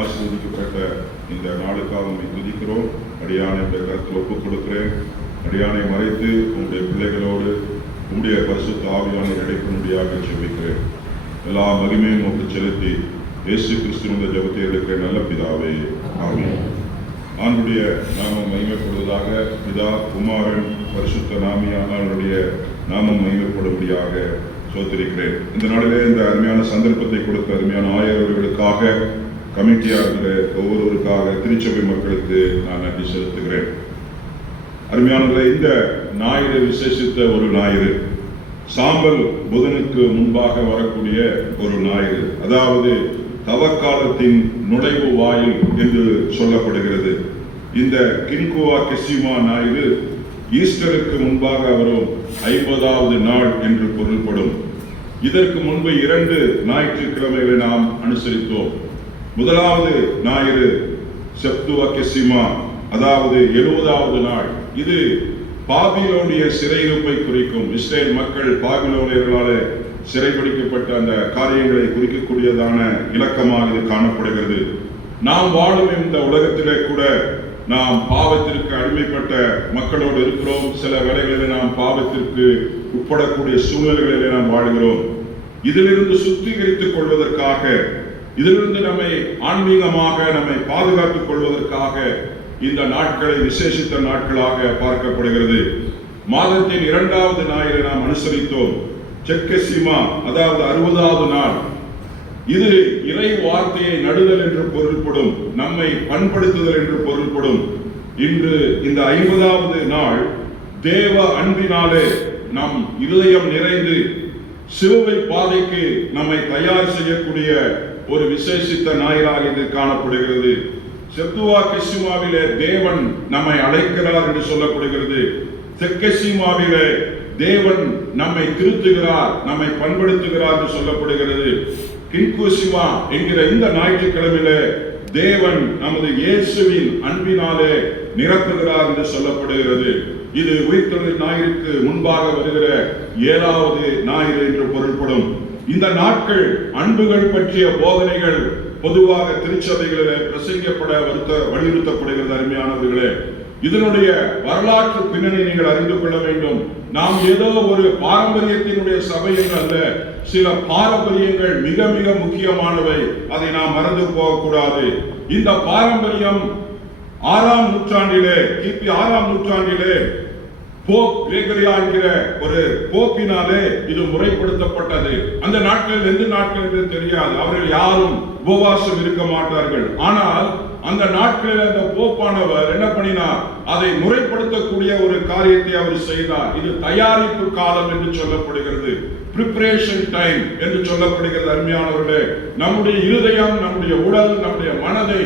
ஆசீர்வதிக்கப்பட்ட இந்த நாளுக்காக துதிக்கிறோம். அடியானை இந்த கருத்தில் ஒப்புக் கொடுக்கிறேன். அடியானை மறைத்து உங்களுடைய பிள்ளைகளோடு உங்களுடைய பரிசுத்த ஆவியானை இடைப்படியாக ஜெபிக்கிறேன். எல்லா மகிமையும் உங்களுக்கு செலுத்தி இயேசு கிறிஸ்துவின் ஜெபத்தை எடுக்கிற நல்ல பிதாவே, ஆமென். ஆண்டுடைய நாமம் மகிமைப்படுவதாக. பிதா, குமாரன், பரிசுத்த நாமியானவருடைய நாமம் மகிமைப்படும்படியாக சோதரிக்கிறேன். இந்த நாளிலே இந்த அருமையான சந்தர்ப்பத்தை கொடுத்த அருமையான ஆயர்களுக்காக, கமிட்டியாளர்கள ஒவ்வொருவருக்காக, திருச்சபை மக்களுக்கு நான் நன்றி செலுத்துகிறேன். அருமையானவர்களே, இந்த ஞாயிறு விசேஷித்த ஒரு ஞாயிறு, சாம்பல் புதனுக்கு முன்பாக வரக்கூடிய ஒரு ஞாயிறு, அதாவது தவக்காலத்தின் நுழைவு வாயில் என்று சொல்லப்படுகிறது. இந்த கின்குவா கெசிமா ஞாயிறு ஈஸ்டருக்கு முன்பாக வரும் 50வது நாள் என்று பொருள்படும். இதற்கு முன்பு 2 ஞாயிற்றுக்கிழமைகளை நாம் அனுசரித்தோம். முதலாவது ஞாயிறு செப்துவா கெசிமா, அதாவது 70வது நாள். இது பாபிலோனிய சிறையிருப்பை குறிக்கும். இஸ்ரேல் மக்கள் பாபிலோனியர்களால் சிறைபிடிக்கப்பட்ட அந்த காரியங்களை குறிக்கக்கூடியதான இலக்கமாக இது காணப்படுகிறது. நாம் வாழும் இந்த உலகத்திலே கூட நாம் பாவத்திற்கு அடிமைப்பட்ட மக்களோடு இருக்கிறோம். சில வேளைகளில் நாம் பாவத்திற்கு உட்படக்கூடிய சூழ்நிலைகளிலே நாம் வாழ்கிறோம். இதிலிருந்து சுத்திகரித்துக் கொள்வதற்காக, இதிலிருந்து நம்மை ஆன்மீகமாக நம்மை பாதுகாத்துக் கொள்வதற்காக இந்த நாட்களை விசேஷித்த நாட்களாக பார்க்கப்படுகிறது. மாதத்தின் 2வது ஞாயிறு நாம் அனுசரித்தோம். செக்கசிமா, அதாவது 60வது நாள். இது இறை வார்த்தையை நடுதல் என்று பொருள்படும், நம்மை பண்படுத்துதல் என்று பொருள்படும். இன்று இந்த 50வது நாள் தேவ அன்பினாலே நம் இதயம் நிறைந்து சிலுவை பாதைக்கு நம்மை தயார் செய்யக்கூடிய ஒரு விசேஷித்த ஞாயிறாக இது காணப்படுகிறது. செப்துவா கெசிமாவிலே தேவன் நம்மை அழைக்கிறார் என்று சொல்லப்படுகிறது. செக்கசிமாவிலே தேவன் நம்மை திருத்துகிறார், நம்மை பண்படுத்துகிறார் என்று சொல்லப்படுகிறது. கின்குசிமா என்கிற இந்த ஞாயிற்றுக்கிழமையிலே தேவன் நமது இயேசுவின் அன்பினாலே நிரப்புகிறார் என்று சொல்லப்படுகிறது. இது உயிர்த்தெழுதல் ஞாயிற்கு முன்பாக வருகிற 7வது ஞாயிறு என்று பொருள்படும். இந்த நாட்கள் அன்புகள் பற்றிய போதனைகள் பொதுவாக திருச்சபைகளில் பிரசங்கிக்கப்பட வலியுறுத்தப்படுகிறது. அருமையானவர்களே, இதனுடைய வரலாற்று பின்னணி நீங்கள் அறிந்து கொள்ள வேண்டும். நாம் ஏதோ ஒரு பாரம்பரியத்தினுடைய சபை என்று அல்ல. சில பாரம்பரியங்கள் மிக மிக முக்கியமானவை, அதை நாம் மறந்து போகக்கூடாது. இந்த பாரம்பரியம் 6ஆம் நூற்றாண்டிலே, கிபி 6ஆம் நூற்றாண்டிலே போப் கிரேகரியா என்கிற ஒரு போப்பினாலே இது முறைப்படுத்தப்பட்டது. அந்த நாட்களில் எந்த நாட்கள் என்று தெரியாது, அவர்கள் யாரும் உபவாசம் இருக்க மாட்டார்கள். ஆனால் அந்த நாட்களில் அந்த போப்பானவர் என்ன பண்ணினார்? அதை முறைப்படுத்தக்கூடிய ஒரு காரியத்தை அவர் செய்தார். இது தயாரிப்பு காலம் என்று சொல்லப்படுகிறது, பிரிப்பரேஷன் டைம் என்று சொல்லப்படுகிறது. அருமையானவர்களே, நம்முடைய இருதயம், நம்முடைய உடல், நம்முடைய மனதை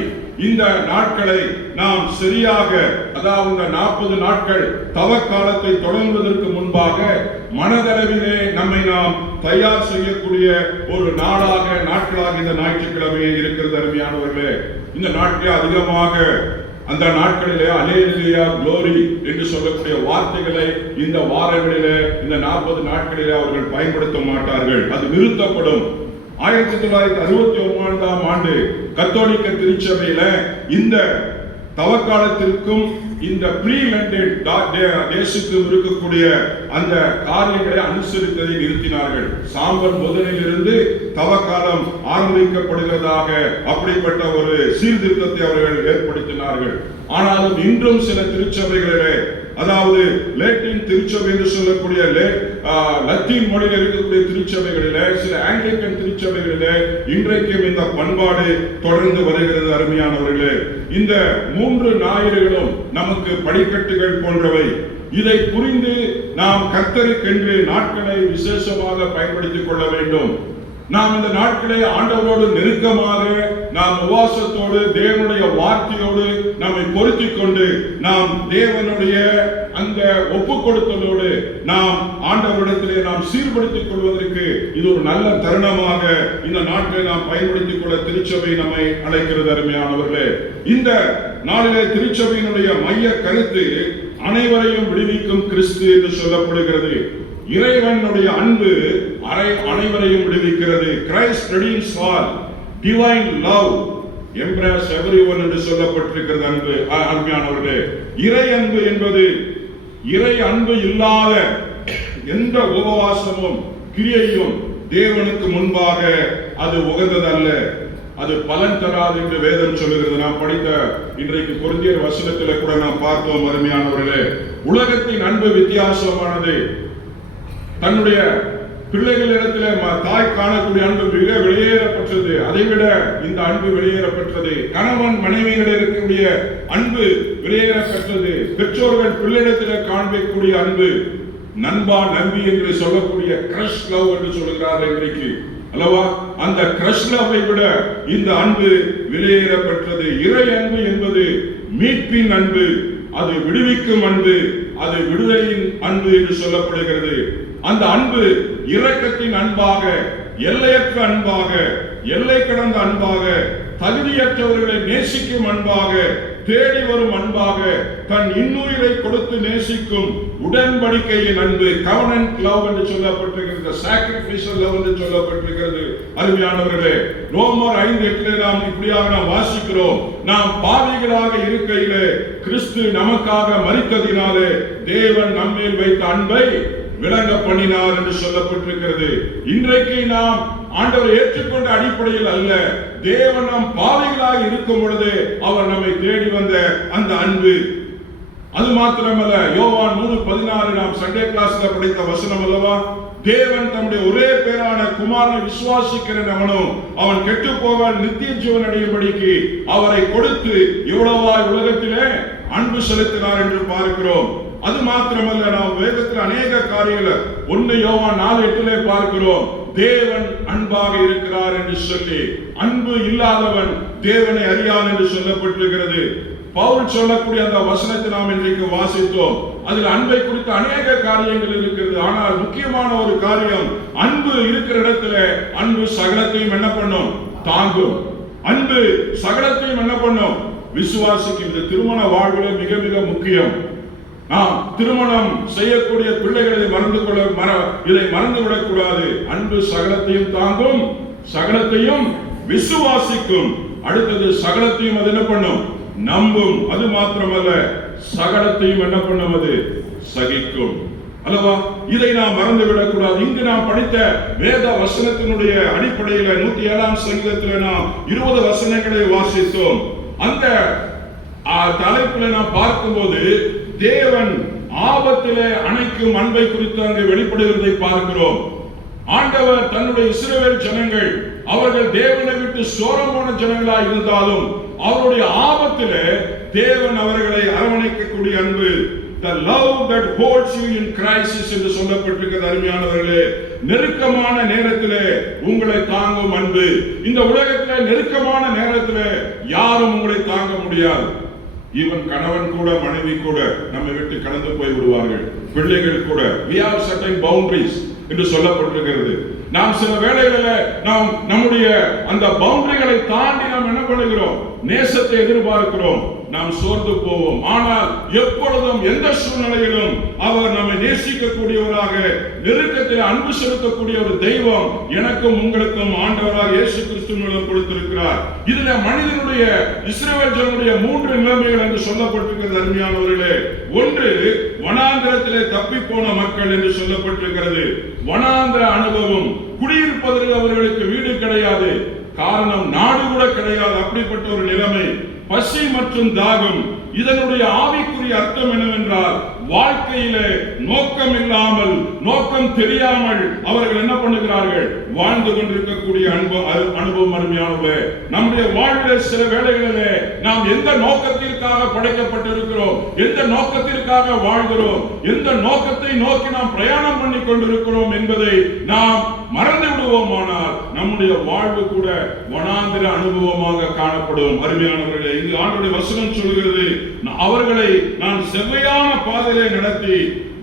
இந்த நாட்களை நாம் சரியாக, அதாவது இந்த 40 நாட்கள் தவக்காலத்தை தொடங்குவதற்கு முன்பாக மனதளவிலே நம்மை நாம் தயார் செய்யக்கூடிய ஒரு நாட்களாக இந்த ஞாயிற்றுக்கிழமையே இருக்கிறது. அருமையானவர்களே, இந்த நாட்களே அதிகமாக அந்த நாட்களிலே அல்லேலூயா க்ளோரி என்று சொல்லக்கூடிய வார்த்தைகளை இந்த வாரங்களிலே, இந்த 40 நாட்களிலே அவர்கள் பயன்படுத்த மாட்டார்கள். அது நிறுத்தப்படும். 1969ஆம் ஆண்டு கத்தோலிக்க திருச்சபையில இந்த தவக்காலத்திற்கும் இந்த ப்ரீலெண்டட் டேஸுக்கும் இருக்கக்கூடிய அந்த காரியங்களை அனுசரித்ததை நிறுத்தினார்கள். சாம்பல் புதனிலிருந்து தவக்காலம் ஆரம்பிக்கப்படுகிறதாக அப்படிப்பட்ட ஒரு சீர்திருத்தத்தை அவர்கள் ஏற்படுத்தினார்கள். ஆனாலும் இன்றும் சில திருச்சபைகளிலே, அதாவது லேட்டின் திருச்சபை என்று சொல்லக்கூடிய லத்தீன் மொழியில் இருக்கக்கூடிய திருச்சபைகளிலே, சில ஆங்கிலிக்கன் திருச்சபைகளிலே இன்றைக்கும் இந்த பண்பாடு தொடர்ந்து வருகிறது. அருமையானவர்களே, இந்த 3 ஞாயிறுகளும் நமக்கு படிக்கட்டுகள் போன்றவை. இதை புரிந்து நாம் கர்த்தருக்கென்று நாட்களை விசேஷமாக பயன்படுத்திக் கொள்ள வேண்டும். நாம் இந்த நாட்களை ஆண்டவரோடு நெருக்கமாக, நாம் உபவாசத்தோடு, தேவனுடைய வார்த்தையோடு நம்மை பொருத்திக் கொண்டு, நாம் தேவனுடைய அந்த ஒப்பு கொடுத்தலோடு நாம் ஆண்டவரிடத்திலே நாம் சீர்படுத்திக் கொள்வதற்கு இது ஒரு நல்ல தருணமாக இந்த நாட்களை நாம் பயன்படுத்திக் கொள்ள திருச்சபை நம்மை அழைக்கிறது. அருமையானவர்களே, இந்த நாளிலே திருச்சபையினுடைய மைய கருத்து அனைவரையும் விடுவிக்கும் கிறிஸ்து என்று சொல்லப்படுகிறது. இறைவனுடைய அன்பு அனைவரையும் விடுவிக்கிறது. Christ redeems all. Divine love embrace everyone என்று சொல்லப்பட்டிருக்கிறது. அன்பு அருமையானவர்களே, இறை அன்பு என்பது இறை அன்பு இல்லாத எந்த உபவாசமும் கிரியையும் தேவனுக்கு முன்பாக அது உகந்ததல்ல, அது பலன் தராது என்று வேதம் சொல்லுகிறது. நாம் படித்த இன்றைக்கு கொரிந்தியர் வசனத்தில் கூட நாம் பார்த்தோம். அருமையானவர்களே, உலகத்தின் அன்பு வித்தியாசமானது. தன்னுடைய பிள்ளைகளிடத்தில் தாய் காணக்கூடிய அன்பு மிக வெளியேறப்பட்டது. அதைவிட இந்த அன்பு வெளியேறப்பட்டது. கணவன் மனைவிகளில் இருக்கக்கூடிய அன்பு வெளியேறப்பட்டது. பெற்றோர்கள் பிள்ளையிடத்தில் காண்பிக்கக்கூடிய அன்பு, நண்பா நம்பி என்று சொல்லக்கூடிய கிரஷ் லவ் என்று சொல்கிறார்கள் இன்றைக்கு அல்லவா, அந்த கிரஷ் லவ்வை விட இந்த அன்பு வெளியேறப்பட்டது. இறை அன்பு என்பது மீட்பின் அன்பு, அது விடுவிக்கும் அன்பு, அது விடுதலையின் அன்பு என்று சொல்லப்படுகிறது. அந்த அன்பு இரக்கத்தின் அன்பாக, எல்லையற்ற அன்பாக, எல்லை கடந்த அன்பாக, தகுதியற்றவர்களை நேசிக்கும் அன்பாக, தேடி வரும் அன்பாக, தன் இன்னுயிரை கொடுத்து நேசிக்கும் உடன்படிக்கையின் அன்பு, கவனன்ட் லவ் என்று சொல்லப்பட்டிருக்கிறது, சாக்ரிஃபைஷல் லவ் என்று சொல்லப்பட்டிருக்கிறது. அருமையானவர்களே, ரோமர் 5:8 நாம் இப்படியாக நாம் வாசிக்கிறோம், நாம் பாவிகளாக இருக்கையிலே கிறிஸ்து நமக்காக மரித்ததினாலே தேவன் நம்மேல் வைத்த அன்பை விளங்க பண்ணினார் என்று சொல்லப்பட்டிருக்கிறது. இன்றைக்கு நாம் ஆண்டவரை ஏற்றுக்கொண்ட அடிப்படையில் அல்ல, தேவன் நாம் பாவிகளாக இருக்கும் பொழுது அவர் நம்மை தேடி வந்த அந்த அன்பு. அது மாத்திரமல்ல, யோவான் 3:16 நாம் சண்டே கிளாஸ்ல படித்த வசனம் அல்லவா, தேவன் தம்முடைய ஒரே பேரான குமாரனை விசுவாசிக்கிறவனும் அவன் கெட்டு போவான் நித்திய ஜீவன் அடையும்படிக்கு அவரை கொடுத்து இவ்வளவா உலகத்திலே அன்பு செலுத்தினார் என்று பார்க்கிறோம். அது மாத்திரமல்ல, நாம் வேதத்தில் அநேக காரியங்களை 1 யோவான் 4:8 பார்க்கிறோம், தேவன் அன்பாக இருக்கிறார் என்று சொல்லி. அன்பு இல்லாதவன் தேவனை அறியான் என்று சொல்லப்பட்டிருக்கிறது. பவுல் சொல்லக்கூடிய அந்த வசனத்தை நாம் இன்றைக்கு வாசித்தோம். அதில் அன்பை குறித்த அநேக காரியங்கள் இருக்கிறது. ஆனால் முக்கியமான ஒரு காரியம், அன்பு இருக்கிற இடத்துல அன்பு சகலத்தையும் என்ன பண்ணும்? தாங்கும். அன்பு சகலத்தையும் என்ன பண்ணும்? விசுவாசிக்கும். இந்த திருமண வாழ்வில் மிக மிக முக்கியம். நாம் திருமணம் செய்யக்கூடிய பிள்ளைகளை இதை மறந்துவிடக் கூடாது. அன்பு சகலத்தையும் தாங்கும், சகலத்தையும் விசுவாசிக்கும். அடுத்தது சகலத்தையும் அது என்ன பண்ணும்? நம்பும். அது மாத்திரமல்ல, சகலத்தையும் என்ன பண்ணும்? அது சகிக்கும் அல்லவா. இதை நாம் மறந்துவிடக் கூடாது. இங்கு நாம் படித்த வேத வசனத்தினுடைய அடிப்படையில் 107ஆம் சங்கீதத்தில் நாம் 20 வசனங்களை வாசித்தோம். அந்த தலைப்பில் நாம் பார்க்கும்போது தேவன் ஆபத்திலே அணைக்கும் அன்பை குறித்து அங்கு வெளிப்படுகிறதை பார்க்கிறோம். ஆண்டவர் தன்னுடைய இஸ்ரவேல் ஜனங்கள் அவர்கள் தேவனை விட்டு சோரம் போன ஜனங்களாய் இருந்தாலும் அவருடைய ஆபத்திலே தேவன் அவர்களை அரவணைக்கக்கூடிய அன்பு, the love that holds you in crisis என்று சொல்லப்பட்டிருக்கிறது. அருமையானவர்களே, நெருக்கமான நேரத்திலே உங்களை தாங்கும் அன்பு. இந்த உலகத்திலே நெருக்கமான நேரத்திலே யாரும் உங்களை தாங்க முடியாது. ஈவன் கணவன் கூட மனைவி கூட நம்மை விட்டு கடந்து போய் விடுவார்கள். பிள்ளைகள் கூட. we have certain boundaries என்று சொல்லப்பட்டிருக்கிறது. நாம் சில வேளைகளில் நாம் நம்முடைய அந்த பவுண்டரிகளை தாண்டி நாம் என்ன பண்ணுகிறோம்? நேசத்தை எதிர்பார்க்கிறோம். நாம் சோர்ந்து போவோம். ஆனால் எப்பொழுதும் எந்த சூழ்நிலையிலும் அவர் நம்மை நேசிக்கக்கூடியவராக, நெருக்கத்தில் அன்பு செலுத்தக்கூடிய ஒரு தெய்வம் எனக்கும் உங்களுக்கும் ஆண்டவராக இயேசு கிறிஸ்து மூலம் கொடுத்திருக்கிறார். இதுல மனிதனுடைய இஸ்ரவேல் ஜனங்களுடைய 3 நிலைமைகள் என்று சொல்லப்பட்டிருக்கிறது. அருமையானவர்களே, ஒன்று வனாந்திரத்திலே தப்பி போன மக்கள் என்று சொல்லப்பட்டிருக்கிறது. வனாந்திர அனுபவம், குடியிருப்பதற்கு அவர்களுக்கு வீடு கிடையாது, காரணம் நாடு கூட கிடையாது. அப்படிப்பட்ட ஒரு நிலைமை. பசி மற்றும் தாகம். இதனுடைய ஆவிக்குரிய அர்த்தம் என்னவென்றால், வாழ்க்கையிலே நோக்கம் இல்லாமல், நோக்கம் தெரியாமல் அவர்கள் என்ன பண்ணுகிறார்கள்? வாழ்ந்து கொண்டிருக்கக்கூடிய அனுபவம். அருமையானவர்களே, நம்முடைய வாழ்வில் சில வேளைகளிலே நாம் எந்த நோக்கத்திற்காக படைக்கப்பட்டிருக்கிறோம், எந்த நோக்கத்திற்காக வாழ்கிறோம், எந்த நோக்கத்தை நோக்கி நாம் பிரயாணம் பண்ணி கொண்டிருக்கிறோம் என்பதை நாம் மறந்து விடுவோமானால் நம்முடைய வாழ்வு கூட வனாந்திர அனுபவமாக காணப்படும். அருமையானவர்களே, இங்கு ஆண்டவருடைய வசனம் சொல்கிறது, அவர்களை நான் செவ்வையான பாதையிலே நடத்தி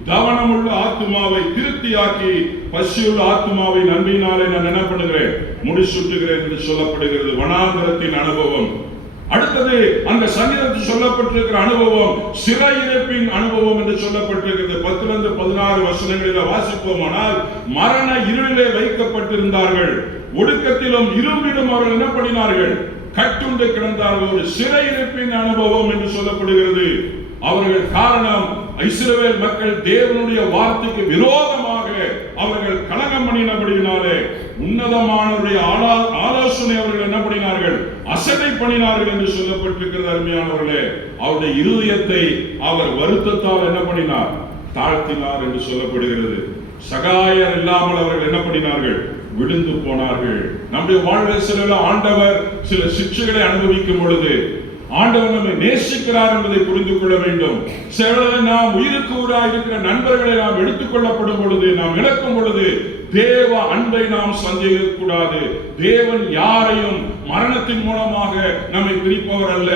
கவனமுள்ள ஆத்துமாவை திருப்தியாக்கி பசியுள்ள ஆத்துமாவை நன்மையினாலே நான் என்ன பண்ணுகிறேன்? முடிசூட்டுகிறேன் என்று சொல்லப்படுகிறது. வனாந்திரத்தின் அனுபவம். அடுத்தது அந்த சங்கீதத்தில் சொல்லப்பட்டிருக்கிற அனுபவம் சிறையிருப்பின் அனுபவம் என்று சொல்லப்பட்டிருக்கிறது. 10-16 வசனங்களில் வாசிப்போமானால், மரண இருளிலே வைக்கப்பட்டிருந்தார்கள், ஒடுக்கத்திலும் இரும்பிலும் அவர்கள் என்ன பண்ணினார்கள்? கட்டுண்டு கிடந்தார்கள். ஒரு சிறையிருப்பின் அனுபவம் என்று சொல்லப்படுகிறது. அவர்கள் காரணம், இஸ்ரவேல் மக்கள் தேவனுடைய வார்த்தைக்கு விரோதமாக அவர்கள் கலகம் பண்ணினபடியினாலே உன்னதமானவருடைய ஆலோசனை அவர்கள் என்ன பண்ணினார்கள்? அசட்டை பண்ணினார்கள் என்று சொல்லப்பட்டிருக்கிறது. அருமையானவர்களே, அவருடைய இருதயத்தை அவர் வருத்தத்தால் என்ன பண்ணினார்? தாழ்த்தினார் என்று சொல்லப்படுகிறது. சகாயர் இல்லாமல் அவர்கள் என்ன பண்ணினார்கள்? விழுந்து போனார்கள். நம்முடைய வாழ்வில் சில ஆண்டவர் சில சிக்ஷைகளை அனுபவிக்கும் பொழுது ஆண்டவர் நம்மை நேசிக்கிறார் என்பதை புரிந்து கொள்ள வேண்டும். சில நாம் உயிருக்கு ஊராக இருக்கிற நண்பர்களை நாம் எடுத்துக் கொள்ளப்படும் பொழுது, நாம் இழக்கும் பொழுது தேவ அன்பை நாம் சந்தேகிக்க கூடாது. தேவன் யாரையும் மரணத்தின் மூலமாக நம்மை பிரிப்பவர் அல்ல.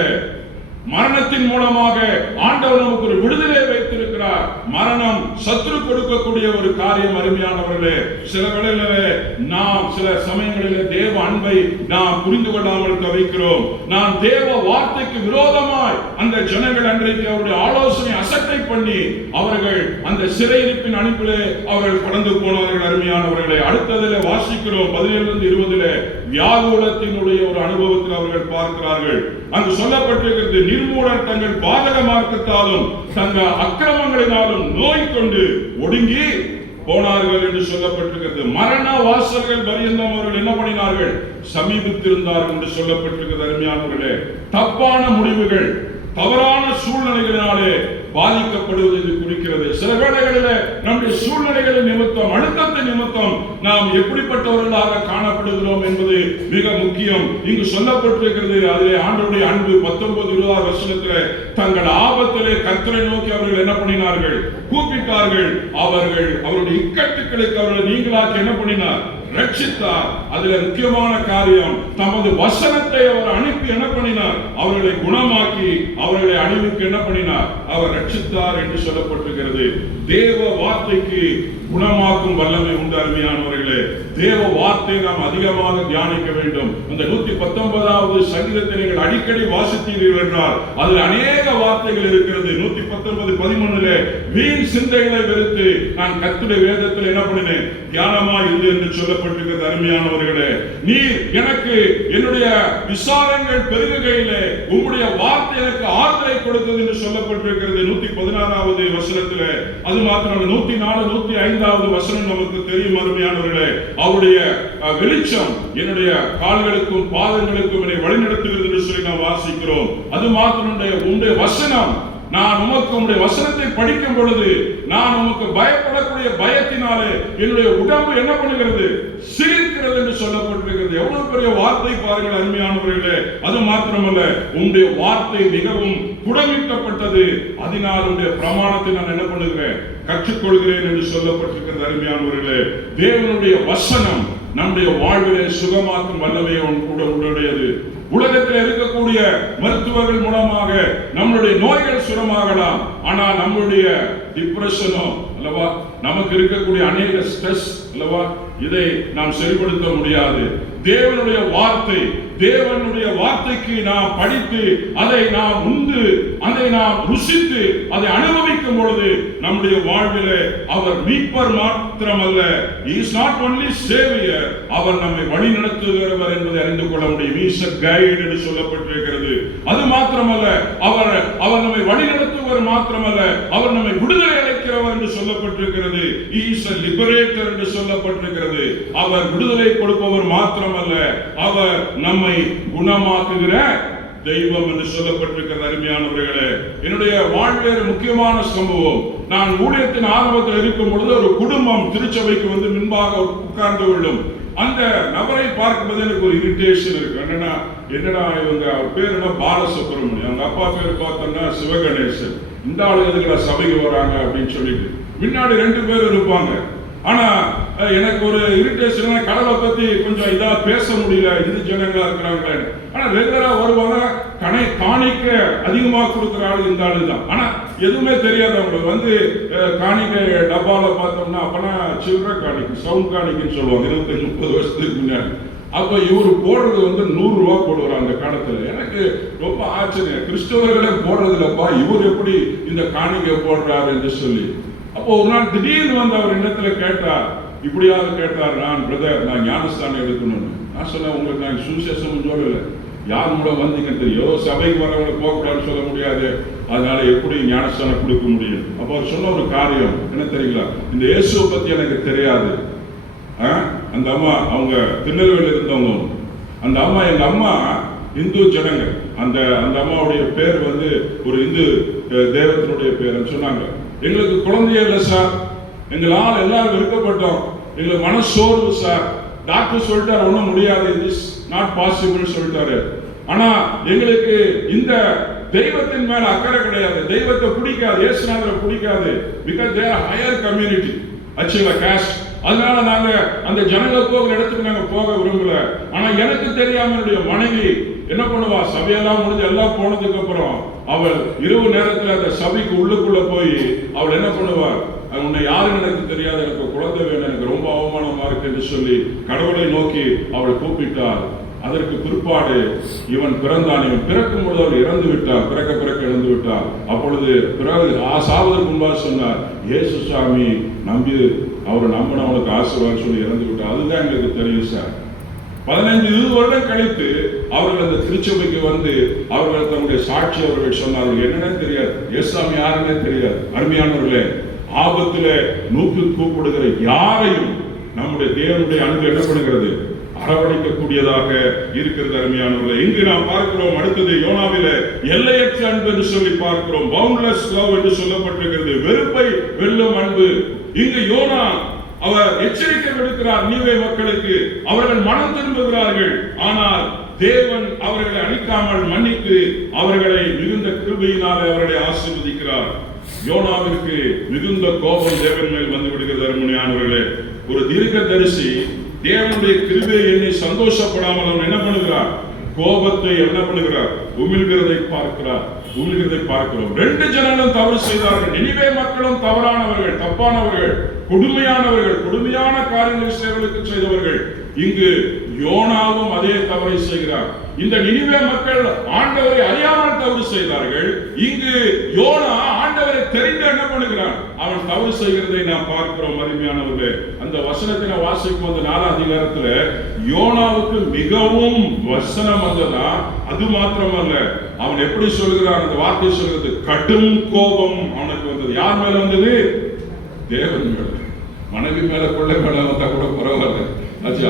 மரணத்தின் மூலமாக ஆண்டவர் நமக்கு ஒரு விடுதலை வைத்திருக்கிறார். மரணம் சத்துரு கொடுக்கக்கூடிய ஒரு காரியம். அருமையானவர்களே, சில வேளைகளிலே நாம் சில சமயங்களிலே தேவ அன்பை நாம் புரிந்து கொள்ளாமல் தவிக்கிறோம். நாம் தேவ வார்த்தைக்கு விரோதமாய் அந்த ஜனங்கள் அன்றைக்கு அவருடைய ஆலோசனை அசட்டை பண்ணி அவர்கள் அந்த சிறையிருப்பின் அனுப்பிலே அவர்கள் கடந்து போனார்கள். அருமையானவர்களே, அடுத்ததிலே வாசிக்கிறோம் 17-20 வியாகுலத்தினுடைய ஒரு அனுபவத்தில் அவர்கள் பார்க்கிறார்கள். அங்கு சொல்லப்பட்டிருக்கிறது, நிர்மூலர் தங்கள் பாதக மார்க்கத்தாலும் தங்கள் அக்கிரமங்களினாலும் நோய் கொண்டு ஒடுங்கி போனார்கள் என்று சொல்லப்பட்டிருக்கிறது. மரண வாசல்கள் பரியந்தம் அவர்கள் என்ன பண்ணினார்கள்? சமீபித்திருந்தார்கள் என்று சொல்லப்பட்டிருக்கிறது. அருமையானவர்களே, தப்பான முடிவுகள், தவறான சூழ்நிலைகளினாலே பாதிக்கப்படுவது இது குறிக்கிறது. சில வேளைகளில் நம்முடைய சூழ்நிலைகளின் நிமித்தம், அழுத்தத்தின் நிமித்தம் நாம் எப்படிப்பட்டவர்களாக காணப்படுகிறோம் என்பது மிக முக்கியம். இங்கு சொல்லப்பட்டிருக்கிறது, அதிலே ஆண்டவருடைய அன்பு 19-20 வசனத்தில் தங்கள் ஆபத்திலே கர்த்தரை நோக்கி அவர்கள் என்ன பண்ணினார்கள்? கூப்பிட்டார்கள். அவர்கள் அவருடைய இக்கட்டுகளுக்கு அவர்கள் நீங்களாக்கி என்ன பண்ணினார்? ரட்சித்தார். அதில் முக்கியமான காரியம், தமது வசனத்தை அவர் அனுப்பி என்ன பண்ணினார்? அவர்களை குணமாக்கி அவர்களை அழிவுக்கு என்ன பண்ணினார்? அவர் ரட்சித்தார் என்று சொல்லப்பட்டிருக்கிறது. தேவ வார்த்தைக்கு குணமாக்கும் வல்லமை உண்டு. அருமையானவர்களே, தேவ வார்த்தை நாம் அதிகமாக தியானிக்க வேண்டும். அந்த 119வது சங்கீதத்தை நீங்கள் அடிக்கடி வாசித்தீர்கள் என்றால் அதில் அநேக வார்த்தைகள் இருக்கிறது. 119:13 வீண் சிந்தைகளை வெறுத்து நான் கர்த்தருடைய வேதத்தில் என்ன பண்ணினேன்? தியானமா இருந்து என்று சொல்லப்பட்டிருக்கிறது. அருமையானவர்களே, நீர் எனக்கு என்னுடைய விசாரங்கள் பெருகுகையிலே உம்முடைய வார்த்தை எனக்கு ஆறுதலை கொடுத்தது என்று சொல்லப்பட்டிருக்கிறது 116வது வசனத்திலே. அது மாத்திரம் 104, 105வது வசனம் நமக்கு தெரியும். அருமையானவர்களே, அவருடைய வெளிச்சம் என்னுடைய கால்களுக்கும் பாதங்களுக்கும் என்னை வழிநடத்துகிறது என்று சொல்லி நாம் வாசிக்கிறோம். அது மாத்திரம் உம்முடைய வசனம், நான் உமக்கு உம்முடைய வசனத்தை படிக்கும் பொழுது நான் உமக்கு பயப்படக்கூடிய பயத்தினாலே என்னுடைய உடம்பு என்ன பண்ணுகிறது? சிரிக்கிறது என்று சொல்லப்பட்டிருக்கிறது. எவ்வளவு பெரிய வார்த்தை பாருங்கள் அருமையானவர்களே. அது மாத்திரமல்ல, உம்முடைய வார்த்தை மிகவும் புடமிட்டப்பட்டது, அதனால் உம்முடைய பிரமாணத்தை நான் என்ன பண்ணுகிறேன்? கற்றுக்கொள்கிறேன் என்று சொல்லப்பட்டிருக்கிறது. அருமையானவர்களே, தேவனுடைய வசனம் நம்முடைய வாழ்விலே சுகமாக்கும் வல்லமையை உடையது. உலகத்தில் இருக்கக்கூடிய மருத்துவர்கள் மூலமாக நம்முடைய நோய்கள் சுகமாகலாம். ஆனால் நம்முடைய டிப்ரெஷனோ அல்லவா, நமக்கு இருக்கக்கூடிய அநேக ஸ்ட்ரெஸ் அல்லவா, இதை நாம் சரிப்படுத்த முடியாது. தேவனுடைய வார்த்தை, தேவனுடைய வார்த்தைக்கு நாம் படித்து அதை நாம் உண்டு, அதை நாம் ருசித்து அதை அனுபவிக்கும் பொழுது நம்முடைய வாழ்விலே அவர் மீட்பர் மாத்திரமல்ல, he is not only savior, அவர் நம்மை வழி நடத்துகிறவர் என்பதை அறிந்து கொள்ள முடியும். he is a guide என்று சொல்லப்பட்டிருக்கிறது. அது மாத்திரமல்ல, அவர் நம்மை வழி நடத்துவர் மாத்திரமல்ல, அவர் நம்மை விடுதலை அளிக்கிறவர் என்று சொல்லப்பட்டிருக்கிறது. he is a liberator என்று சொல்லப்பட்டிருக்கிறது. அவர் விடுதலை கொடுப்பவர் மாத்திரமல்ல, அவர் நம்மை குணமாக்குகிற தெய்வம் என்று சொல்லப்பட்டிருக்கிறது. அருமையானவர்களே, என்னுடைய வாழ்வில் முக்கியமான சம்பவம், நான் ஊழியத்தின் ஆரம்பத்தில் இருக்கும் பொழுது ஒரு குடும்பம் திருச்சபைக்கு வந்து முன்பாக உட்கார்ந்து கொள்ளும். அந்த நபரை பார்க்கும்போது எனக்கு ஒரு இரிட்டேஷன் இருக்கு. என்னடா இவங்க, அவர் பேர் என்ன? பாலசுப்ரமணியம். அவங்க அப்பா பேர் பார்த்தோம்னா சிவகணேசன். இந்த ஆளு எதுக்குடா சபைக்கு வராங்க அப்படின்னு சொல்லிட்டு முன்னாடி 2 பேர் இருப்பாங்க. ஆனா எனக்கு ஒரு இரிட்டேஷன், கடவுளை பத்தி கொஞ்சம் இதா பேச முடியல, இது ஜனங்களா இருக்கிறாங்க. ஆனா ரெகுலரா வருவாங்க, காணிக்க அதிகமா கொடுக்குற ஆளு இந்த ஆளு தான். ஆனா எதுவுமே தெரியாது அவங்களுக்கு. வந்து காணிக்க டப்பால பார்த்தோம்னா அப்பனா சில்லற காணிக்கு, சவுண்ட் காணிக்குன்னு சொல்லுவாங்க 25-30 வருஷத்துக்கு முன்னாடி. அப்ப இவரு போடுறது வந்து 100 ரூபா போடுவார் அந்த காலத்துல. எனக்கு ரொம்ப ஆச்சரியம், கிறிஸ்தவர்களே போடுறதுலப்பா, இவர் எப்படி இந்த காணிக்கை போடுறாரு என்று சொல்லி. அப்போ ஒரு நாள் திடீர்னு வந்து அவர் இடத்துல கேட்டார், இப்படியாவது கேட்டார், நான் பிரதர் நான் ஞானஸ்தானம் எடுக்கணும்னு. நான் சொன்னேன், உங்களுக்கு நான் சுவிசேஷம் சொல்லல, யார் மூலம் வந்தீங்கன்னு தெரியும். சபைக்கு வரவங்களை போகக்கூடாதுன்னு சொல்ல முடியாது. அதனால எப்படி ஞானஸ்தானம் கொடுக்க முடியும்? அப்போ அவர் சொன்ன ஒரு காரியம் என்ன தெரியுங்களா? இந்த இயேசுவை பத்தி எனக்கு தெரியாது. அந்த அம்மா அவங்க திருநெல்வேலியில் இருந்தவங்க. அந்த அம்மா எங்க அம்மா இந்து ஜனங்க. அந்த அம்மாவுடைய பேர் வந்து ஒரு இந்து தேவத்தினுடைய பேர் சொன்னாங்க. எங்களுக்கு குழந்தையே இல்லை சார், எங்களால் எல்லாரும் விருப்பப்பட்டோம், எங்களுக்கு மனசோர்வு சார், டாக்டர் சொல்லிட்டாரு ஒன்றும் முடியாது, இட்ஸ் நாட் பாசிபிள் சொல்லிட்டாரு. ஆனா எங்களுக்கு இந்த தெய்வத்தின் மேல அக்கறை கிடையாது, தெய்வத்தை பிடிக்காது, இயேசுநாதரை பிடிக்காது. Because they are higher community achieve cost. அதனால நாங்க அந்த ஜனங்கள் போகிற இடத்துக்கு நாங்க போக விரும்பல. ஆனா எனக்கு தெரியாம என்னுடைய மனைவி என்ன பண்ணுவா, சபையெல்லாம் முடிஞ்சு எல்லாம் போனதுக்கு அப்புறம் அவள் இரவு நேரத்துல அந்த சபைக்கு உள்ளுக்குள்ள போய் அவள் என்ன பண்ணுவார், உன்னை யாரும் எனக்கு தெரியாது, எனக்கு குழந்தை வேணும், எனக்கு ரொம்ப அவமானமா இருக்கு என்று சொல்லி கடவுளை நோக்கி அவளை கூப்பிட்டார். அதற்கு பிற்பாடு இவன் பிறந்தான். இவன் பிறக்கும் பொழுது அவர் இறந்து விட்டார், பிறக்க இறந்து விட்டார். அப்பொழுது பிறகு சாவதற்கு முன்பாக சொன்னார், இயேசு சாமி நம்பி அவரை நம்பினவனுக்கு ஆசீர்வாதம் சொல்லி இறந்து விட்டார். அதுதான் எங்களுக்கு தெரியும் சார். 15-20 வருடம் கழித்து அவர்கள் அந்த திருச்சபைக்கு வந்து அவர்கள் தன்னுடைய சாட்சி அவர்கள் சொன்னார்கள். என்னன்னு தெரியாது, இயேசுசாமி யாருன்னே தெரியாது. அருமையானவர்களே, ஆபத்துல நூற்று கூப்பிடுகிற யாரையும் நம்முடைய தேவனுடைய அன்பு என்ன பண்ணுகிறது, அரவணைக்கக்கூடியதாக இருக்கிறது. அருமையானவர்களே, இங்கு நாம் பார்க்கிறோம். அடுத்தது யோனாவில எல்லையற்ற அன்பு என்று சொல்லி பார்க்கிறோம். பவுண்ட்லெஸ் லவ் என்று சொல்லப்பட்டிருக்கிறது. வெறுப்பை வெல்லும் அன்பு. இங்கு யோனா அவர் எச்சரிக்கை விடுக்கிறார் நினிவே மக்களுக்கு. அவர்கள் மனம் திரும்புகிறார்கள். ஆனால் தேவன் அவர்களை அழிக்காமல் மன்னித்து அவர்களை மிகுந்த கிருபையினால் அவர்களை ஆசீர்வதிக்கிறார். யோனாவிற்கு மிகுந்த கோபம் தேவன் மேல் வந்து விடுகிறது. அருமையானவர்களே, ஒரு தீர்க்கதரிசி தேவனுடைய கிருபையை எண்ணி சந்தோஷப்படாமல் அவன் என்ன பண்ணுகிறார், கோபத்தை என்ன பண்ணுகிறார், உமிழ்கிறதை பார்க்கிறோம். 2 ஜனங்களும் தவறு செய்தார்கள். நினிவே மக்களும் தவறானவர்கள், தப்பானவர்கள், கொடுமையான காரியங்களை செய்தவர்கள். இங்கு யோனாவும் அதே தவறை செய்கிறார். இந்த நினிவே மக்கள் ஆண்டவரை அறியாமல் தவறு செய்தார்கள். இங்கு யோனா ஆண்டவரை தெரிந்து என்ன பண்ணுகிறான், அவன் தவறு செய்கிறதை நாம் பார்க்கிறோம். அருமையானவர்களே, அந்த வசனத்தினை வாசிக்கும் அந்த 4ஆம் அதிகாரத்துல யோனாவுக்கு மிகவும் வசனம் வந்ததா. அது மாத்திரமல்ல, அவன் எப்படி சொல்கிறான், அந்த வார்த்தை சொல்கிறது, கடும் கோபம் அவனுக்கு வந்தது. யார் மேல வந்தது? தேவன் மேல. மனைவி மேல, பிள்ளை மேல வந்தா கூட பரவாயில்ல.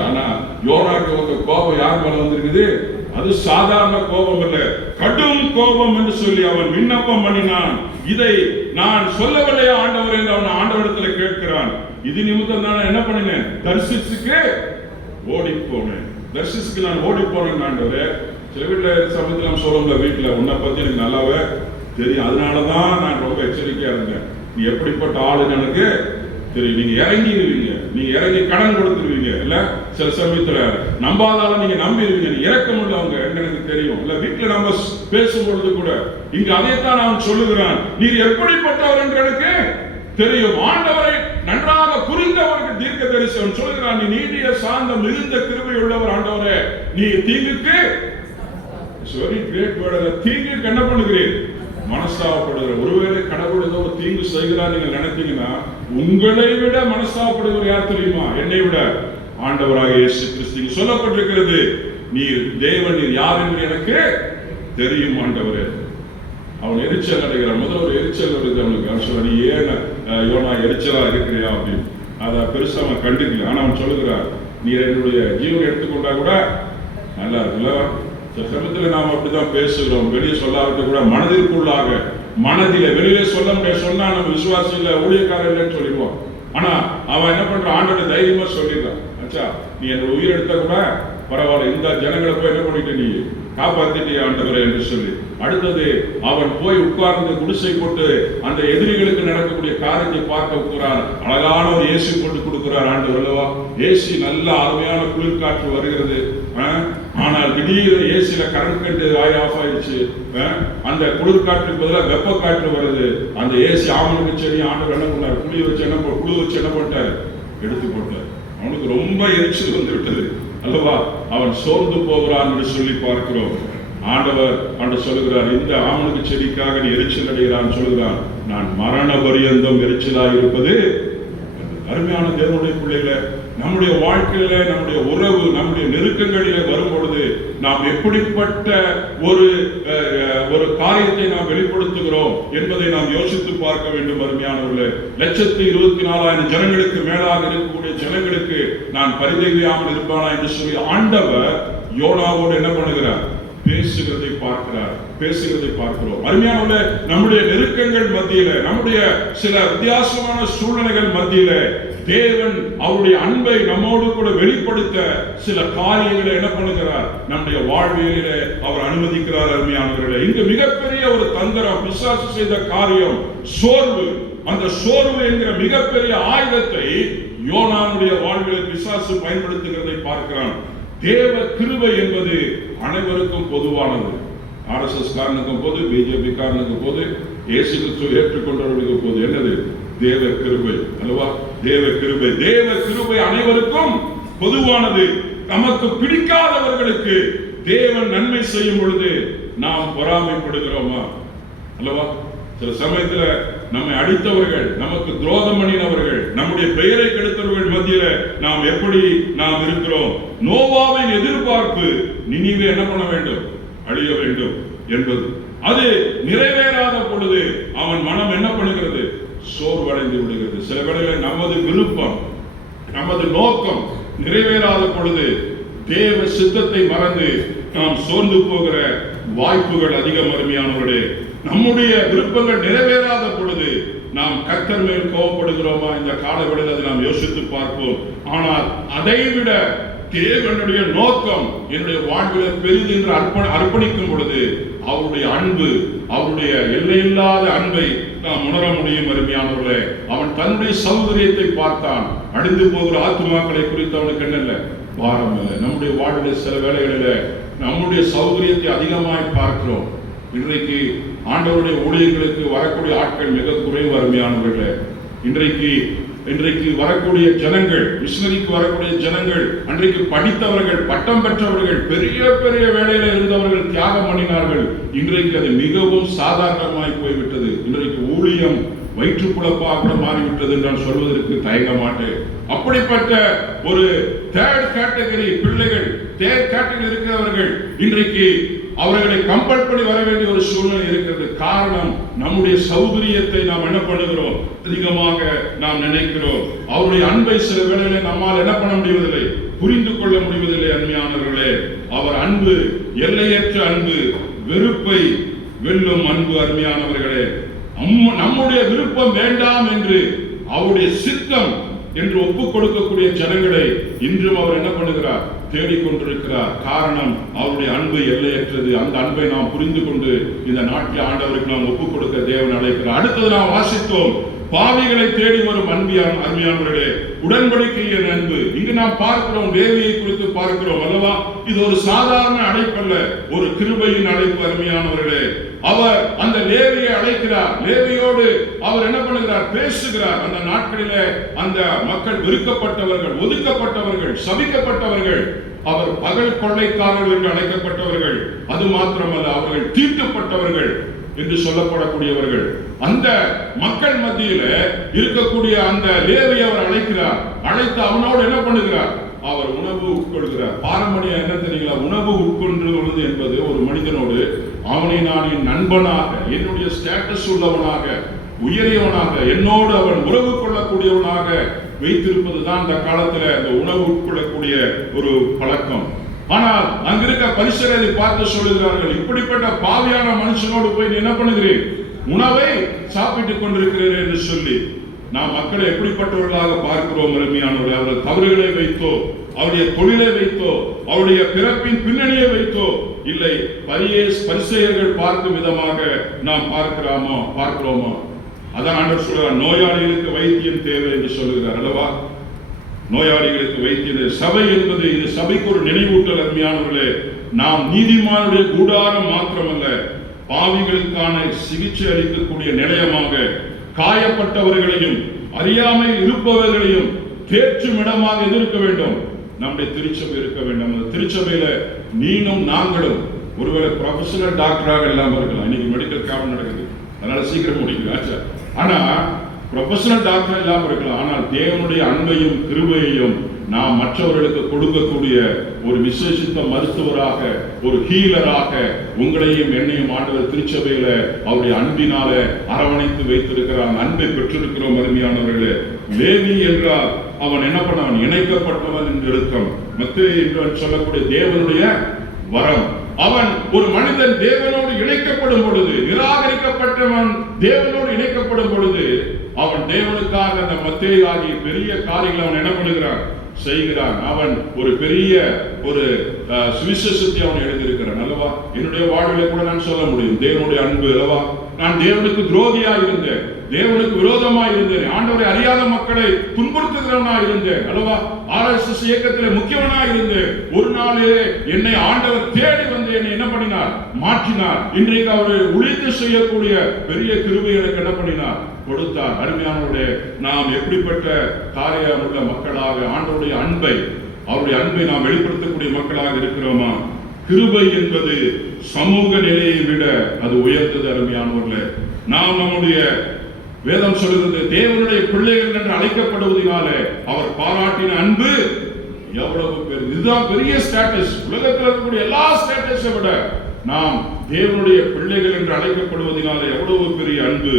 ஆனா யோனாக்கு வந்த கோபம் யார் மேல வந்திருக்குது? அது சாதாரண கோபம் அல்ல, கடும் கோபம் என்று சொல்லி அவன் விண்ணப்பம் பண்ணினான். இதை நான் சொல்லவில்லையா ஆண்டவர் என்று அவன் ஆண்டவரிடத்தில் கேட்கிறான். இது நிமித்தம் நான் என்ன பண்ணினேன், தர்சிசுக்கு ஓடி போனேன். தர்சிசுக்கு நான் ஓடி போனேன் ஆண்டவரே. சில வீட்டுல சமயத்தில் நம்ம சொல்லுங்க, வீட்டுல உன்னை பத்தி எனக்கு நல்லாவே தெரியும், அதனாலதான் நான் ரொம்ப எச்சரிக்கையா இருந்தேன். நீ எப்படிப்பட்ட ஆளுன்னு எனக்கு தெரியும். நீங்க இறங்கிடுவீங்க, நீங்க இறங்கி கடன் கொடுத்துருவீங்க, இல்ல சில சமயத்துல நம்பாதாலும் நீங்க நம்பிடுவீங்க. நீ இறக்க முடியவங்க எனக்கு தெரியும். இல்ல வீட்டுல நம்ம பேசும் பொழுது கூட இங்க அதைத்தான் நான் சொல்லுகிறான். நீர் எப்படிப்பட்டவர் என்று எனக்கு தெரியும். ஆண்டவரை நன்றாக புரிந்தவருக்கு தீர்க்கதரிசி அவன் சொல்லுகிறான், நீ நீடிய சாந்தம் மிகுந்த கிருபை உள்ளவர் ஆண்டவரே, நீ தீங்குக்கு தீங்குக்கு என்ன பண்ணுகிறீர், மனஸ்தாபப்படுகிற. ஒருவேளை கடவுள் ஏதோ ஒரு தீங்கு செய்கிறார் நீங்க நினைத்தீங்கன்னா, உங்களை விட மனஸ்தாபப்படுகிற யார் தெரியுமா? என்னை விட ஆண்டவராக இயேசு கிறிஸ்து. சொல்லப்பட்டிருக்கிறது, நீர் தேவன், நீர் யார் என்று எனக்கு தெரியும் ஆண்டவரே. அவன் எரிச்சல் அடைகிறான். முதல்ல ஒரு எரிச்சல் வருது அவனுக்கு. அவன் சொல்ல, நீ ஏன் யோனா எரிச்சலா இருக்கிறியா அப்படின்னு. அதை பெருசா அவன் கண்டுக்கல. ஆனா அவன் சொல்லுகிறார், நீ என்னுடைய ஜீவனை எடுத்துக்கொண்டா கூட நல்லா இருக்குல்ல. சில சமயத்தில் நாம் அப்படிதான் பேசுகிறோம். வெளியே சொல்லாவிட்டு கூட மனதிற்குள்ளாக, மனதில வெளியே சொல்ல முடியாது. சொன்னா நம்ம விசுவாசி இல்ல, ஊழியக்காரர் இல்லைன்னு சொல்லிடுவோம். ஆனா அவன் என்ன பண்றான், ஆண்டோட தைரியமா சொல்லிடுறான், அச்சா நீ என்னோட உயிர் எடுத்த கூட பரவாயில்ல, இந்த ஜனங்களை போய் என்ன பண்ணிட்டு நீ காப்பாத்திட்டே ஆண்டவரே என்று சொல்லி. அடுத்தது அவன் போய் உட்கார்ந்து குடிசை போட்டு அந்த எதிரிகளுக்கு நடக்கக்கூடிய காரியத்தை பார்க்க போகிறார். அழகான ஒரு ஏசி போட்டு கொடுக்கிறார் ஆண்டவர் அல்லவா. ஏசி நல்ல அருமையான குளிர்காற்று வருகிறது. ஆனால் திடீர்னு ஏசியில கரண்ட் கட்டு ஆஃப் ஆயிடுச்சு. அந்த குளிர்காற்றுக்கு பதிலாக வெப்ப காற்று வருது. அந்த ஏசி ஆமனுக்கு செடி ஆண்டவர் என்ன பண்ணார், குழு வச்சு என்ன பண்ணிட்டாரு, எடுத்து போட்டார். அவனுக்கு ரொம்ப எரிச்சல் வந்து விட்டது அல்லவா. அவன் சோர்ந்து போகிறான் என்று சொல்லி பார்க்கிறோம். ஆண்டவர் சொல்லுகிறார், இந்த ஆமனுக்கு செடிக்காக நீ எரிச்சல் அடைகிறான் சொல்லுகிறான், நான் மரண பரியந்தம் எரிச்சலாக இருப்பது. அருமையான தேவனுடைய பிள்ளைகளை, நம்முடைய வாழ்க்கையில, நம்முடைய உறவு, நம்முடைய நெருக்கங்களிலே வரும் பொழுது நாம் எப்படிப்பட்ட ஒரு காரியத்தை நாம் வெளிப்படுத்துகிறோம் என்பதை நாம் யோசித்து பார்க்க வேண்டும். அருமையானவர்களே, 124,000 ஜனங்களுக்கு மேலாக இருக்கக்கூடிய ஜனங்களுக்கு நான் பரிதவியாமல் இருப்பானா என்று சொல்லி ஆண்டவர் யோனாவோடு என்ன பண்ணுகிறார்? பேசுகிறதை பார்க்கிறோம். அருமையானவர்களே, நம்முடைய நெருக்கங்கள் மத்தியில, நம்முடைய சில வித்தியாசமான சூழ்நிலைகள் மத்தியில தேவன் அவருடைய அன்பை நம்மோடு கூட வெளிப்படுத்த சில காரியங்களை என்ன பண்ணுகிறார்? நம்முடைய வாழ்வியலிலே அவர் அனுமதிக்கிறார். அருமையானவர்களே, இங்கு மிகப்பெரிய ஒரு தந்திரம், பிசாசு செய்த காரியம் சோர்வு. அந்த சோர்வு என்கிற மிகப்பெரிய ஆயுதத்தை யோனாவுடைய வாழ்விலே பிசாசு பயன்படுத்துகிறதை பார்க்கிறான். தேவ கிருபை என்பது அனைவருக்கும் பொதுவானது. RSS காரனுக்கும் போது, BJP காரனுக்கும் போது, இயேசு கிறிஸ்துவை ஏற்றுக்கொண்டவர்களுக்கு போது என்னது? தேவ கிருபை அல்லவா? தேவ கிருபை அனைவருக்கும் பொதுவானது. நமக்கு பிடிக்காதவர்களுக்கு தேவன் நன்மை செய்யும் பொழுது நாம் பொறாமைப்படுகிறோமா? அல்லவா? சில சமயத்துல நம்மை அடித்தவர்கள், நமக்கு துரோகம் பண்ணினவர்கள், நம்முடைய பெயரை கெடுத்தவர்கள் மத்தியில நாம் எப்படி நாம் இருக்கிறோம்? நோவாவின் எதிர்பார்ப்பு நினிவே என்ன பண்ண வேண்டும்? அழிய வேண்டும் என்பது. அது நிறைவேறாத பொழுது அவன் மனம் என்ன பண்ணுகிறது? சோர்வடைந்து விடுகிறது. சில வேளைகளில் நமது விருப்பம், நமது நோக்கம் நிறைவேறாத பொழுது தேவ சித்தத்தை மறந்து நாம் சோர்ந்து போகிற வாய்ப்புகள் அதிகம். அருமையானவர்களே, நம்முடைய விருப்பங்கள் நிறைவேறாத பொழுது நாம் கர்த்தர் மேல் கோபப்படுகிறோமா? இந்த காலவெளியில் அதை நாம் யோசித்து பார்ப்போம். ஆனால் அதைவிட தேவனுடைய நோக்கம் என்னுடைய வாழ்வில் பெரிது என்று அர்ப்பணிக்கும் பொழுது அவருடைய அன்பு, அவருடைய எல்லையில்லாத அன்பை நாம் உணர முடியும். அருமையானவர்களே, அவன் தன்னுடைய சௌகரியத்தை பார்த்தான். அழிந்து போகிற ஆத்துமாக்களை குறித்து அவனுக்கு என்ன பாரம் இல்லை. நம்முடைய வாழ்வில் சில வேளைகளில் நம்முடைய சௌகரியத்தை அதிகமாய் பார்க்கிறோம். இன்றைக்கு ஆண்டவருடைய ஊழியர்களுக்கு வரக்கூடிய ஆட்கள் மிக குறைவு. அருமையானவர்களே, இன்றைக்கு வரக்கூடிய ஜனங்கள், மிஷனரிக்கு வரக்கூடிய ஜனங்கள், அன்றைக்கு படித்தவர்கள், பட்டம் பெற்றவர்கள், பெரிய பெரிய வேலையில இருந்தவர்கள் தியாகம் பண்ணினார்கள். இன்றைக்கு அது மிகவும் சாதாரணமாய் போய்விட்டது. இன்றைக்கு ஊழியம் வயிற்றுப்புழப்பாக மாறிவிட்டது என்று நான் சொல்வதற்கு தயங்க மாட்டேன். அப்படிப்பட்ட ஒரு தேர்ட் கேட்டகரி பிள்ளைகள், தேர்ட் கேட்டகரி இருக்கிறவர்கள் இன்றைக்கு அவர்களை கம்பல் பண்ணி வர வேண்டிய ஒரு சூழ்நிலை இருக்கிறது. காரணம், நம்முடைய சௌகரியத்தை நாம் என்ன பண்ணுகிறோம்? அதிகமாக நாம் நினைக்கிறோம். அவருடைய அன்பை சில வேளைகளில் நம்மால் என்ன பண்ண முடிவதில்லை, புரிந்து கொள்ள முடிவதில்லை. அருமையானவர்களே, அவர் அன்பு எல்லையற்ற அன்பு, வெறுப்பை வெல்லும் அன்பு. அருமையானவர்களே, நம்முடைய விருப்பம் வேண்டாம் என்று அவருடைய சித்தம் என்று ஒப்புக் கொடுக்கக்கூடிய ஜனங்களை இன்றும் அவர் என்ன பண்ணுகிறார்? தேடிக்கொண்டிருக்கிறார். காரணம், அவருடைய அன்பு எல்லையற்றது. அந்த அன்பை நாம் புரிந்து கொண்டு இந்த நாட்டில் ஆண்டவருக்கு நாம் ஒப்புக் கொடுக்க தேவன் அழைக்கிறார். அடுத்தது நாம் வாசித்தோம், பாவிகளை தேடி வரும் அருமையானவர்களே, உடன்படிக்கையின் அன்பு. இங்கு நாம் பார்க்கிறோம், லேவியை குறித்து பார்க்கிறோம் அல்லவா? இது ஒரு சாதாரண அழைப்பல்ல, ஒரு கிருபையின் அழைப்பு. அருமையானவர்களே, அவர் அந்த லேவியை அழைக்கிறார். லேவியோடு அவர் என்ன பண்ணுகிறார்? பேசுகிறார். அந்த நாட்களிலே அந்த மக்கள் வெறுக்கப்பட்டவர்கள், ஒதுக்கப்பட்டவர்கள், சபிக்கப்பட்டவர்கள், அவர் பகல் கொள்ளைக்காரர்கள் என்று அழைக்கப்பட்டவர்கள். அது மாத்திரமல்ல, அவர்கள் தீட்டுப்பட்டவர்கள் என்று சொல்லப்படக்கூடியவர்கள். அந்த மக்கள் மத்தியில இருக்கக்கூடிய அந்த லேவியை அவர் அழைக்கிறார். அழைத்து அவனோடு என்ன பண்ணுகிறார்? அவர் உணவு உட்கொள்கிறார். பாரம்பரியம் என்ன தெரியுங்களா? உணவு உட்கொள்வது என்பது ஒரு மனிதனோடு அவனை நான் என் நண்பனாக, என்னுடைய ஸ்டேட்டஸ் உள்ளவனாக, உயரியவனாக, என்னோடு அவன் உறவு கொள்ளக்கூடியவனாக வைத்திருப்பதுதான் அந்த காலத்துல அந்த உணவு உட்கொள்ளக்கூடிய ஒரு பழக்கம். ஆனால் அங்கிருக்க பரிசேயரை பார்த்து சொல்லுகிறார்கள், இப்படிப்பட்ட பாவியான மனுஷனோடு போய் என்ன பண்ணுகிறேன்? உணவை சாப்பிட்டுக் கொண்டிருக்கிறேன் என்று சொல்லி நாம் மக்களை எப்படிப்பட்டவர்களாக பார்க்கிறோம்? அருமையானவர்கள், அவர்கள் தவறுகளை வைத்தோ, அவருடைய தொழிலை வைத்தோ, அவருடைய பிறப்பின் பின்னணியை வைத்தோ இல்லை, பரிசேயர்கள் பார்க்கும் விதமாக நாம் பார்க்கிறோமா? அதான் ஆண்டவர் சொல்றார், நோயாளிகளுக்கு வைத்தியம் தேவை என்று சொல்லுகிறார் அல்லவா? நோயாளிகளுக்கு வைத்தியம். சபை என்பது, இது சபைக்கு ஒரு நினைவூட்டல். அருமையானவர்களே, நாம் நீதிமானுடைய கூடாரம் மாத்திரமல்ல, பாவிகளுக்கான சிகிச்சை அளிக்கக்கூடிய நிலையமாக, காயப்பட்டவர்களையும் அறியாமையில் இருப்பவர்களையும் தேற்றும் இடமாக எதிர்க்க வேண்டும். நம்முடைய திருச்சபை இருக்க வேண்டும். அந்த திருச்சபையில நீனும் நாங்களும் ஒருவேளை ப்ரொஃபஷனல் டாக்டராக இல்லாமல் இருக்கலாம். இன்னைக்கு மெடிக்கல் கேம்ப் நடக்குது, அதனால சீக்கிரம் முடிக்கிறாச்சு. ஆனா ப்ரொஃபஷனல் டாக்டர் இல்லாமல் இருக்கலாம், ஆனால் தேவனுடைய அன்பையும் கிருபையையும் நாம் மற்றவர்களுக்கு கொடுக்கக்கூடிய ஒரு விசேஷித்த மருத்துவராக, ஒரு ஹீலராக உங்களையும் என்னையும் ஆண்டவர் திருச்சபையில அவருடைய அன்பினால அரவணைத்து வைத்திருக்கிறான். அன்பை பெற்றிருக்கிறோம் அருமையானவர்களே. லேவி என்றால் அவன் என்ன பண்ணவன்? இணைக்கப்பட்டவன் என்று அர்த்தம். மத்தேயு என்று சொல்லக்கூடிய தேவனுடைய வரம். அவன் ஒரு மனிதன் தேவனோடு இணைக்கப்படும் பொழுது, நிராகரிக்கப்பட்டவன் தேவனோடு இணைக்கப்படும் பொழுது, அவன் தேவனுக்காக அந்த மத்தேயு ஆகிய பெரிய காரியங்களை அவன் என்ன பண்ணுகிறான்? செய்கிறான். அவன் ஒரு பெரிய ஒரு சுவிசேஷத்தை அவன் எழுதியிருக்கிறான் அல்லவா? என்னுடைய வாழ்வில கூட நான் சொல்ல முடியும், தேவனுடைய அன்பு அல்லவா? நான் தேவனுக்கு துரோகியா இருந்தேன், தேவனுக்கு விரோதமா இருந்தேன், ஆண்டவரை அறியாத மக்களை துன்புறுத்துகிறவனா இருந்தேன் அல்லவா? RSS இயக்கத்திலே முக்கியவனா இருந்தேன். ஒரு நாளே என்னை ஆண்டவர் தேடி வந்து என்னை என்ன பண்ணினார்? மாற்றினார். இன்றைக்கு அவரை உழைத்து செய்யக்கூடிய பெரிய கிருபை எனக்கு என்ன பண்ணினார்? கொடுத்தார். அருமையானவர்களே, நாம் எப்படிப்பட்ட காரியம் உள்ள மக்களாக ஆண்டவருடைய அன்பை, அவருடைய அன்பை நாம் வெளிப்படுத்தக்கூடிய மக்களாக இருக்கிறோமா? கிருபை என்பது சமூக நிலையை விட அது உயர்ந்தது. அருமையானவர்களே, நாம் நம்முடைய வேதம் சொல்கிறது, தேவனுடைய பிள்ளைகள் என்று அழைக்கப்படுவதனாலே அவர் பாராட்டின அன்பு எவ்வளவு பெரிய, இதுதான் பெரிய ஸ்டேட்டஸ். உலகத்தில் இருக்கக்கூடிய எல்லா ஸ்டேட்டஸை விட நாம் தேவனுடைய பிள்ளைகள் என்று அழைக்கப்படுவதனாலே எவ்வளவு பெரிய அன்பு.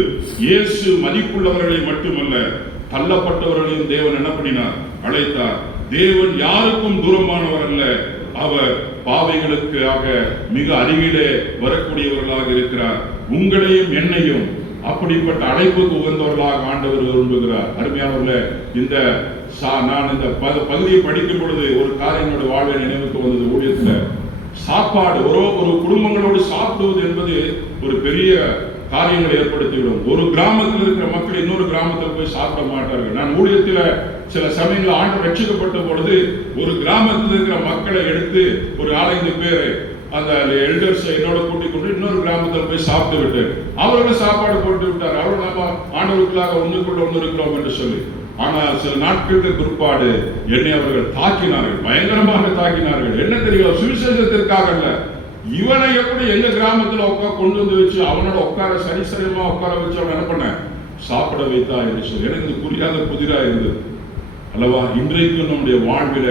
இயேசு மதிப்புள்ளவர்களை மட்டுமல்ல, தள்ளப்பட்டவர்களையும் தேவன் என்ன பண்ணினார்? அழைத்தார். தேவன் யாருக்கும் தூரமானவர் அல்ல. அவர் பாவிகளுக்காக மிக அருகிலே வரக்கூடியவர்களாக இருக்கிறார். உங்களையும் என்னையும் அப்படிப்பட்ட அழைப்புக்கு உகந்தவர்களாக ஆண்டவர் விரும்புகிறார். அருமையானவர்களே, நான் இந்த பகுதியை படிக்கும் பொழுது ஒரு காரியம் என்னோட வாழ்வை நினைவுக்கு வந்தது. ஊழியத்தில் சாப்பாடு, ஒரு குடும்பங்களோடு சாப்பிடுவது என்பது ஒரு பெரிய காரியங்களை ஏற்படுத்திவிடும். ஒரு கிராமத்தில் இருக்கிற மக்கள் இன்னொரு கிராமத்தில் போய் சாப்பிட மாட்டார்கள். நான் ஊழியத்தில் சில சமயங்கள் ஆண்டு ரட்சிக்கப்பட்ட பொழுது ஒரு கிராமத்தில் இருக்கிற மக்களை எடுத்து ஒரு 4-5 பேர் அந்த எல்டர்ஸ் என்னோட கூட்டிக் கொண்டு இன்னொரு கிராமத்தில் போய் சாப்பிட்டு விட்டு அவர்கள் சாப்பாடு போட்டு விட்டார். அவர்கள் நாம ஆண்டவருக்குள்ளாக ஒன்றுக்குள்ள ஒன்று இருக்கிறோம் என்று சொல்லி. ஆனால் சில நாட்களுக்கு பிற்பாடு என்னை அவர்கள் தாக்கினார்கள், பயங்கரமாக தாக்கினார்கள். என்ன தெரியும்? சுவிசேஷத்திற்காக அல்ல, இவனை எப்படி எங்க கிராமத்தில் கொண்டு வந்து வச்சு அவனோட உட்கார சரிசரமா உட்கார வச்சு அவன் என்ன பண்ண சாப்பிட வைத்தா என்று சொல்லி எனக்கு புரியாத புதிரா இருந்தது அல்லவா? இன்றைக்கும் நம்முடைய வாழ்வில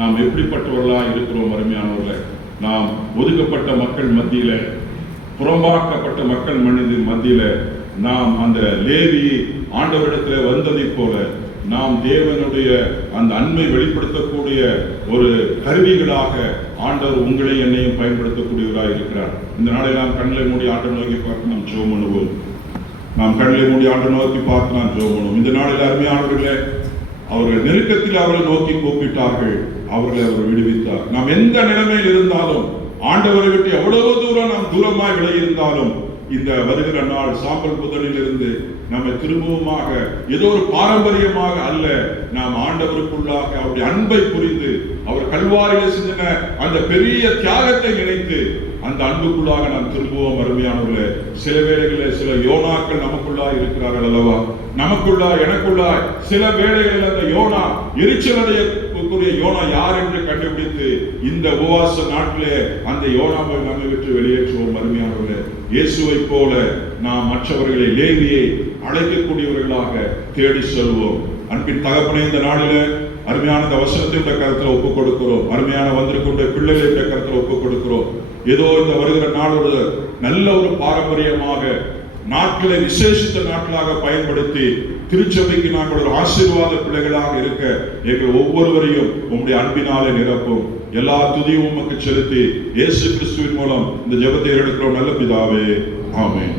நாம் எப்படிப்பட்டவர்களா இருக்கிறோம்? அருமையானவர்களே, நாம் ஒதுக்கப்பட்ட மக்கள் மத்தியில, புறம்பாக்கப்பட்ட மக்கள் மத்தியில நாம் அந்த லேவி ஆண்டவரிடத்தில் வந்ததை போல நாம் தேவனுடைய அந்த அன்பை வெளிப்படுத்தக்கூடிய ஒரு கருவிகளாக ஆண்டவர் உங்களை என்னையும் பயன்படுத்தக்கூடியவராக இருக்கிறார். இந்த நாளை நாம் கண்களை மூடி ஆண்டை நோக்கி பார்த்து நாம் ஜெபம் பண்ணுவோம். நாம் கண்களை மூடி ஆண்டை நோக்கி பார்த்து நாம் ஜெபம் பண்ணுவோம். இந்த நாளில் அருமையானவர்களே, அவர்கள் நெருக்கத்தில் அவர்களை நோக்கி கூப்பிட்டார்கள், அவர்களை அவர் விடுவித்தார். நாம் எந்த நிலைமையில் இருந்தாலும், ஆண்டவரை விட்டு எவ்வளவு தூரம் நாம் தூரமாய் விலகி இருந்தாலும், இந்த வருகிற நாள் சாம்பல் புதனில் இருந்து நம்ம திரும்பவுமாக ஏதோ ஒரு பாரம்பரியமாக அல்ல, நாம் ஆண்டவருக்குள்ளாக அவருடைய அன்பை புரிந்து, அவர் கல்வாரியில் சிந்தின அந்த பெரிய தியாகத்தை நினைத்து அந்த அன்புக்குள்ளாக நாம் திரும்புவோம். அருமையானவர்களே, சில வேளைகளில் சில யோனாக்கள் நமக்குள்ளாய் இருக்கிறார்கள் அல்லவா? நமக்குள்ளாய், எனக்குள்ளாய் சில வேளைகளில் அந்த யோனா, எரிச்சலடையக்கூடிய யோனா யார் என்று கண்டுபிடித்து இந்த உபவாச நாட்டிலே அந்த யோனாவை நம்மை விட்டு வெளியேற்றுவோம். அருமையானவர்களே, இயேசுவை போல நாம் மற்றவர்களை, லேவியை அழைக்கக்கூடியவர்களாக தேடி செல்வோம். அன்பின் தகப்பனே, இந்த நாளிலே அருமையான இந்த வசனத்தை கருத்துல ஒப்புக் கொடுக்கிறோம். அருமையான வந்திருக்கின்ற பிள்ளைகளை கருத்துல ஒப்புக் கொடுக்கிறோம். ஏதோ இந்த வருகிற நாளோட நல்ல ஒரு பாரம்பரியமாக நாட்களை விசேஷித்த நாட்களாக பயன்படுத்தி திருச்சபைக்கு நாங்கள் ஒரு ஆசீர்வாத பிள்ளைகளாக இருக்க எங்கள் ஒவ்வொருவரையும் உங்களுடைய அன்பினாலே நிரப்பும். எல்லா துதியும் உமக்கு செலுத்தி இயேசு கிறிஸ்துவின் மூலம் இந்த ஜெபத்தை எடுக்கிறோம் நல்ல பிதாவே, ஆமென்.